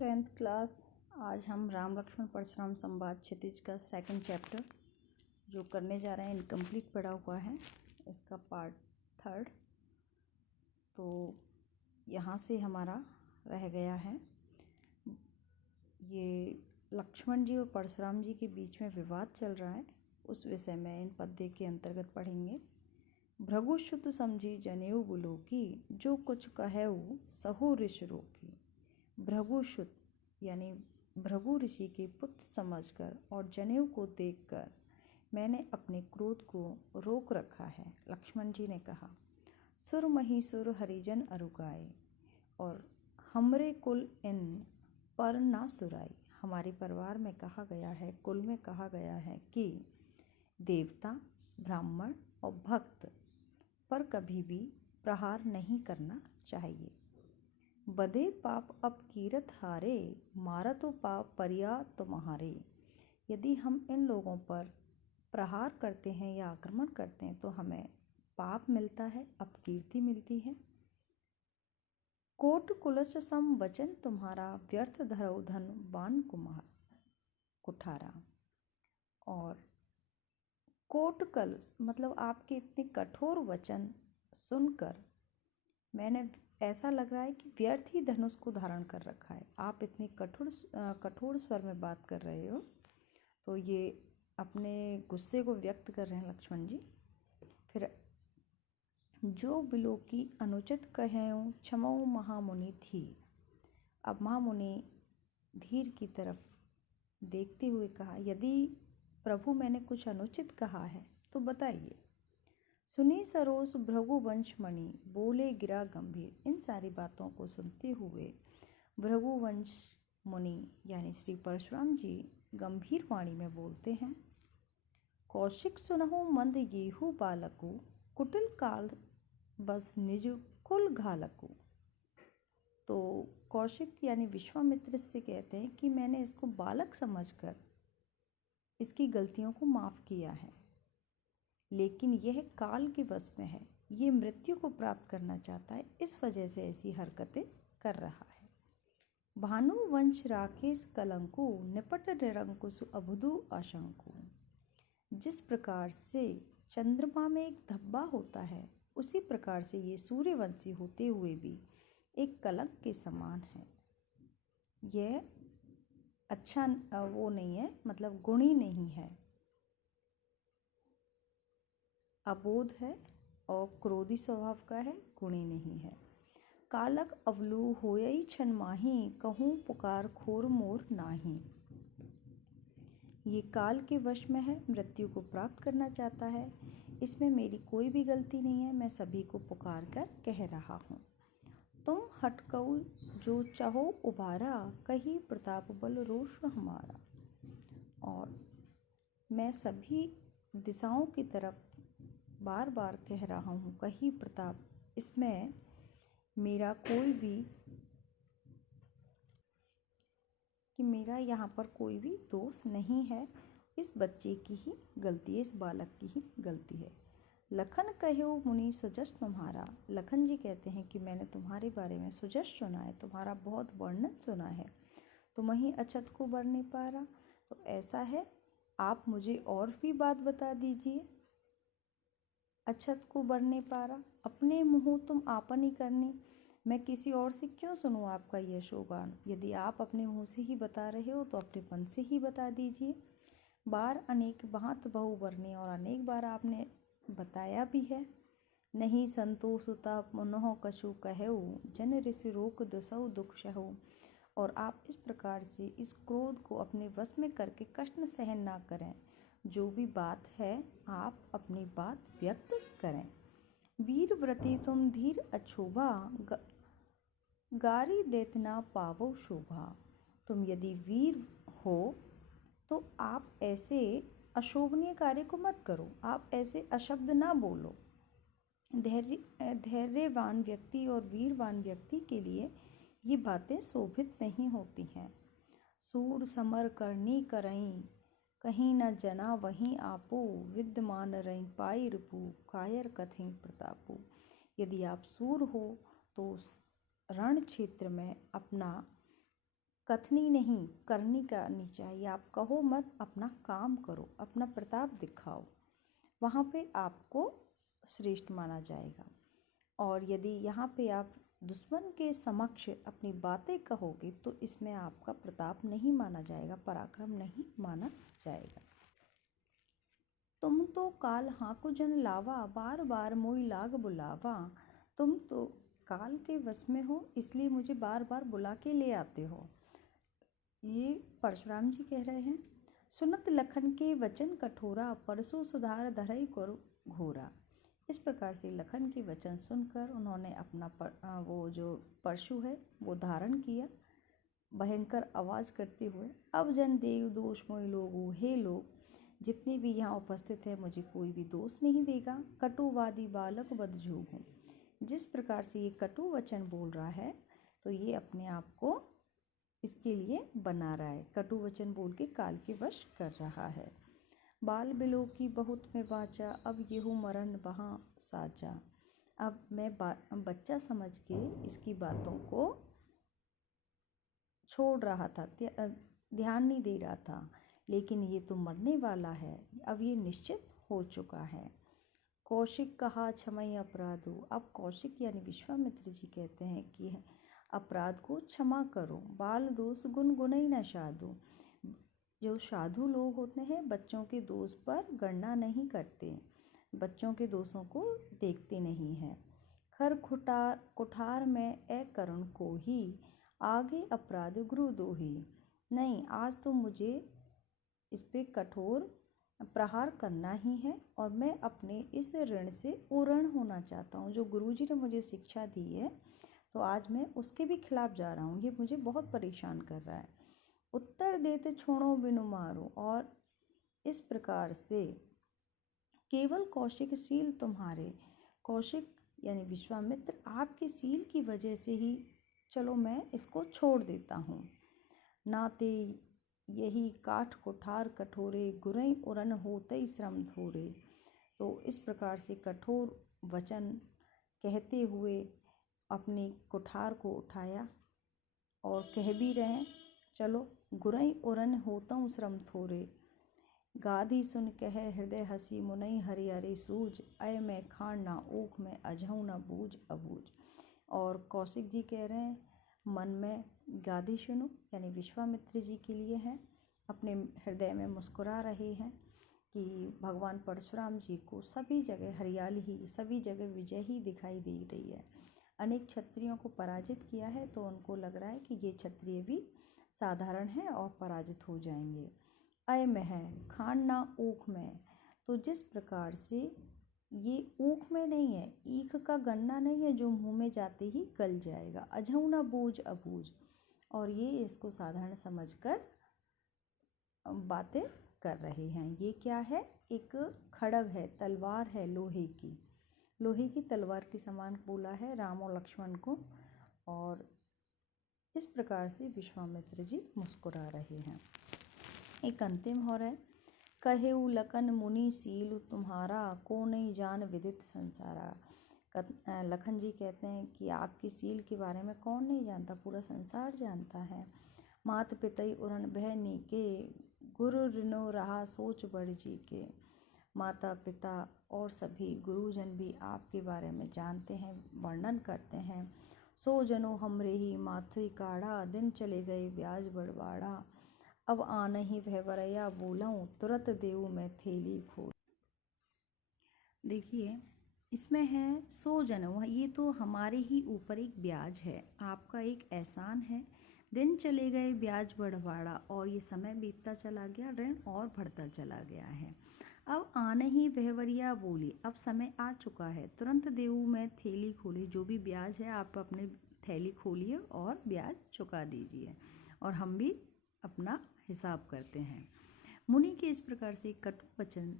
10th class. आज हम राम लक्ष्मण परशुराम संवाद क्षितिज का सेकंड चैप्टर जो करने जा रहे हैं इनकम्प्लीट पड़ा हुआ है, इसका पार्ट 3। तो यहाँ से हमारा रह गया है ये लक्ष्मण जी और परशुराम जी के बीच में विवाद चल रहा है, उस विषय में इन पद्य के अंतर्गत पढ़ेंगे। भृगु शुद्ध समझी जनेऊ बुलोकी, जो कुछ कहेऊ सहु ऋषि रोकी। भृगु शुद्ध यानी भृगु ऋषि के पुत्र समझकर और जनेऊ को देखकर मैंने अपने क्रोध को रोक रखा है। लक्ष्मण जी ने कहा, सुर महीसुर हरिजन अरुगाए, और हमरे कुल इन पर ना सुराई। हमारे परिवार में कहा गया है, कुल में कहा गया है कि देवता, ब्राह्मण और भक्त पर कभी भी प्रहार नहीं करना चाहिए। बदे पाप अब कीरत हारे, मारा तो पाप परिया तुम्हारे। यदि हम इन लोगों पर प्रहार करते हैं या आक्रमण करते हैं तो हमें पाप मिलता है, अपकीर्ति मिलती है। कोट कुलस सम वचन तुम्हारा, व्यर्थ धरो धन बान कुमार कुठारा। और कोट कलुष मतलब आपके इतने कठोर वचन सुनकर मैंने ऐसा लग रहा है कि व्यर्थ ही धनुष को धारण कर रखा है। आप इतनी कठोर स्वर में बात कर रहे हो, तो ये अपने गुस्से को व्यक्त कर रहे हैं लक्ष्मण जी। फिर जो बिलोकी अनुचित कहें क्षमऊ महामुनि थी। अब महामुनि धीर की तरफ देखते हुए कहा, यदि प्रभु मैंने कुछ अनुचित कहा है तो बताइए। सुनी सरोस भृगुवंश मणि, बोले गिरा गंभीर। इन सारी बातों को सुनते हुए भृगुवंश मुनि यानी श्री परशुराम जी गंभीर वाणी में बोलते हैं, कौशिक सुनहु मंद गेहु बालकु, कुटिल काल बस निज कुल घालकु। तो कौशिक यानी विश्वामित्र से कहते हैं कि मैंने इसको बालक समझकर इसकी गलतियों को माफ़ किया है, लेकिन यह काल के वश में है, ये मृत्यु को प्राप्त करना चाहता है, इस वजह से ऐसी हरकतें कर रहा है। भानु वंश राकेश कलंकु, निपट निरंकुश अबुधु आशंकु। जिस प्रकार से चंद्रमा में एक धब्बा होता है, उसी प्रकार से ये सूर्यवंशी होते हुए भी एक कलंक के समान है। यह अच्छा वो नहीं है, मतलब गुणी नहीं है, अबोध है और क्रोधी स्वभाव का है, गुणी नहीं है। कालक अवलु होयई छन माही, कहूँ पुकार खोर मोर नाही। ये काल के वश में है, मृत्यु को प्राप्त करना चाहता है, इसमें मेरी कोई भी गलती नहीं है, मैं सभी को पुकार कर कह रहा हूँ। तुम हटकऊ जो चाहो उबारा, कही प्रताप बल रोष हमारा। और मैं सभी दिशाओं की तरफ बार बार कह रहा हूँ, कही प्रताप, इसमें मेरा कोई भी कि मेरा यहाँ पर कोई भी दोष नहीं है, इस बच्चे की ही गलती है, इस बालक की ही गलती है। लखन कहो मुनि सुजस तुम्हारा। लखन जी कहते हैं कि मैंने तुम्हारे बारे में सुजस सुना है, तुम्हारा बहुत वर्णन सुना है, तुम ही अछत को बर नहीं पा रहा। तो ऐसा है, आप मुझे और भी बात बता दीजिए। अछत को बर नहीं पा रहा, अपने मुँह तुम आपन ही करनी, मैं किसी और से क्यों सुनूं आपका यह शोगान। यदि आप अपने मुँह से ही बता रहे हो तो अपने मन से ही बता दीजिए। बार अनेक बात बहु बरने, और अनेक बार आपने बताया भी है। नहीं संतोषता मनोह कछु कहेऊ, जन ऋषि रोक दुसौ दुख सहु। और आप इस प्रकार से इस क्रोध को अपने वश में करके कष्ट सहन ना करें। जो भी बात है आप अपनी बात व्यक्त करें। वीर व्रती तुम धीर अछोभा, गारी देतना पावो शोभा। तुम यदि वीर हो तो आप ऐसे अशोभनीय कार्य को मत करो, आप ऐसे अशब्द ना बोलो। धैर्यवान व्यक्ति और वीरवान व्यक्ति के लिए ये बातें शोभित नहीं होती हैं। सूर समर करनी करई, कहीं न जना वहीं आपो, विद्यमान रही पाई रिपु, कायर कथें प्रतापो। यदि आप सूर हो तो रण क्षेत्र में अपना कथनी नहीं करनी चाहिए। आप कहो मत, अपना काम करो, अपना प्रताप दिखाओ, वहाँ पे आपको श्रेष्ठ माना जाएगा। और यदि यहाँ पे आप दुश्मन के समक्ष अपनी बातें कहोगे तो इसमें आपका प्रताप नहीं माना जाएगा, पराक्रम नहीं माना जाएगा। तुम तो काल हाँको जन लावा, बार बार मोई लाग बुलावा। तुम तो काल के वश में हो, इसलिए मुझे बार बार बुला के ले आते हो। ये परशुराम जी कह रहे हैं। सुनत लखन के वचन कठोरा, परसों सुधार धरई कर घोरा। इस प्रकार से लखन के वचन सुनकर उन्होंने अपना वो जो परशु है वो धारण किया, भयंकर आवाज़ करते हुए, अब जन देव दोष मोहि लोगु। हे लोग, जितने भी यहाँ उपस्थित हैं, मुझे कोई भी दोष नहीं देगा। कटुवादी बालक बदजू हूँ। जिस प्रकार से ये कटु वचन बोल रहा है तो ये अपने आप को इसके लिए बना रहा है, कटु वचन बोल के काल के वश कर रहा है। बाल बिलो की बहुत में बाचा, अब येहू मरण वहाँ साचा। अब मैं बच्चा समझ के इसकी बातों को छोड़ रहा था, ध्यान नहीं दे रहा था, लेकिन ये तो मरने वाला है, अब ये निश्चित हो चुका है। कौशिक कहा क्षमय अपराधो। अब कौशिक यानी विश्वामित्र जी कहते हैं कि अपराध को क्षमा करो। बाल दोष गुण गुनई न साधु। जो साधु लोग होते हैं बच्चों के दोष पर गणना नहीं करते, बच्चों के दोषों को देखते नहीं हैं। खर कुठार में करुण को ही, आगे अपराध गुरु दो ही। नहीं, आज तो मुझे इस पे कठोर प्रहार करना ही है और मैं अपने इस ऋण से उऋण होना चाहता हूँ। जो गुरुजी ने मुझे शिक्षा दी है तो आज मैं उसके भी खिलाफ जा रहा हूँ, ये मुझे बहुत परेशान कर रहा है। उत्तर देते छोड़ो बिनु मारो। और इस प्रकार से केवल कौशिक शील तुम्हारे, कौशिक यानी विश्वामित्र आपके शील की वजह से ही चलो मैं इसको छोड़ देता हूँ। नाते यही काठ कुठार कठोरे, गुरई उरन होते श्रम धोरे। तो इस प्रकार से कठोर वचन कहते हुए अपनी कुठार को उठाया और कह भी रहे, चलो गुरई उरन होता श्रम थोरे। गाधी सुन कह हृदय हसी, मुनई हरिहरे सूझ। अय मैं खान ना ऊख में, अझऊ न बूझ अबूझ। और कौशिक जी कह रहे हैं, मन में गाधी सुनो यानी विश्वामित्र जी के लिए है, अपने हृदय में मुस्कुरा रहे हैं कि भगवान परशुराम जी को सभी जगह हरियाली ही, सभी जगह विजय ही दिखाई दे रही है। अनेक क्षत्रियों को पराजित किया है तो उनको लग रहा है कि ये क्षत्रिय भी साधारण है और पराजित हो जाएंगे। अय में है खान ना ऊख में। तो जिस प्रकार से ये ऊख में नहीं है, ईख का गन्ना नहीं है जो मुंह में जाते ही गल जाएगा। अझऊ ना बूझ अबूझ। और ये इसको साधारण समझकर बातें कर रहे हैं। ये क्या है, एक खड़ग है, तलवार है लोहे की, लोहे की तलवार के समान बोला है राम और लक्ष्मण को। और इस प्रकार से विश्वामित्र जी मुस्कुरा रहे हैं। एक अंतिम हो रहा है, कहेऊ लखन मुनि सील तुम्हारा, को नहीं जान विदित संसारा। लखन जी कहते हैं कि आपकी सील के बारे में कौन नहीं जानता, पूरा संसार जानता है। मात पितई उरन बहनी के, गुरु ऋणो रहा सोच बड़ जी के। माता पिता और सभी गुरुजन भी आपके बारे में जानते हैं, वर्णन करते हैं। सो जनो हमरे ही माथुई काढ़ा, दिन चले गए ब्याज बड़वाड़ा। अब आन ही भयवरया बोलऊँ, तुरत देऊ मैं थैली खोल। देखिए इसमें है सो जनो, ये तो हमारे ही ऊपर एक ब्याज है, आपका एक एहसान है। दिन चले गए ब्याज बढ़वाड़ा, और ये समय बीतता चला गया, ऋण और बढ़ता चला गया है। अब आने ही बहवरिया बोली, अब समय आ चुका है, तुरंत देऊ मैं थैली खोली। जो भी ब्याज है आप अपने थैली खोलिए और ब्याज चुका दीजिए, और हम भी अपना हिसाब करते हैं। मुनि के इस प्रकार से कटु वचन,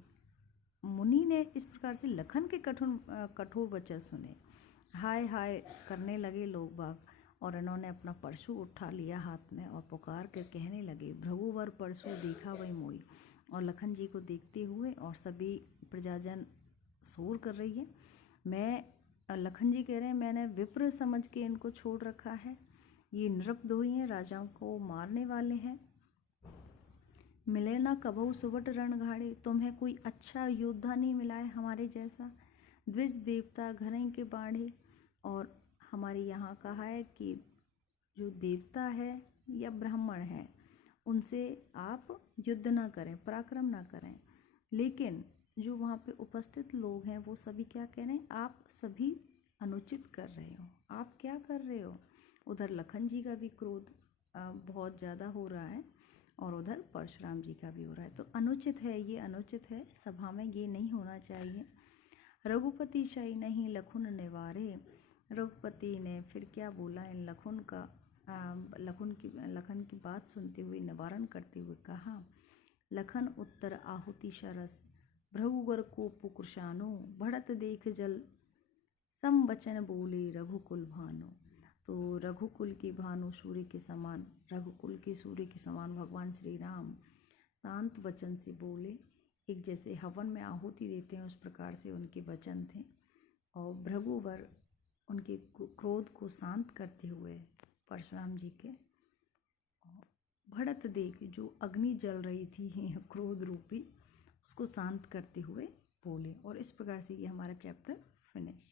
मुनि ने इस प्रकार से लखन के कठोर वचन सुने, हाय हाय करने लगे लोग बाग। और इन्होंने अपना परशु उठा लिया हाथ में और पुकार कर कहने लगे, भृगुवर परशु देखा वही मोई। और लखन जी को देखते हुए और सभी प्रजाजन शोर कर रही है। लखन जी कह रहे हैं मैंने विप्र समझ के इनको छोड़ रखा है, ये नृपद्रोही हैं, राजाओं को मारने वाले हैं। मिले ना कबहु सुबट रणघाड़े, तुम्हें कोई अच्छा योद्धा नहीं मिला है हमारे जैसा। द्विज देवता घरें के बाढ़े, और हमारे यहाँ कहा है कि जो देवता है या ब्राह्मण है उनसे आप युद्ध ना करें, पराक्रम ना करें। लेकिन जो वहाँ पे उपस्थित लोग हैं वो सभी क्या कह रहे हैं, आप सभी अनुचित कर रहे हो, आप क्या कर रहे हो। उधर लखन जी का भी क्रोध बहुत ज़्यादा हो रहा है और उधर परशुराम जी का भी हो रहा है। तो अनुचित है, ये अनुचित है, सभा में ये नहीं होना चाहिए। रघुपति शई नहीं लखुन निवारे, रघुपति ने फिर क्या बोला, इन लखन की बात सुनते हुए निवारण करते हुए कहा, लखन उत्तर आहुति शरस, भृगुवर को पुकृशानो, बढ़त देख जल सम वचन बोले रघुकुल भानु। तो रघुकुल के भानु सूर्य के समान, रघुकुल के सूर्य के समान भगवान श्री राम शांत वचन से बोले। एक जैसे हवन में आहुति देते हैं उस प्रकार से उनके वचन थे। और भृगुवर उनके क्रोध को शांत करते हुए परशुराम जी के भड़त देख, जो अग्नि जल रही थी क्रोध रूपी, उसको शांत करते हुए बोले। और इस प्रकार से ये हमारा चैप्टर फिनिश।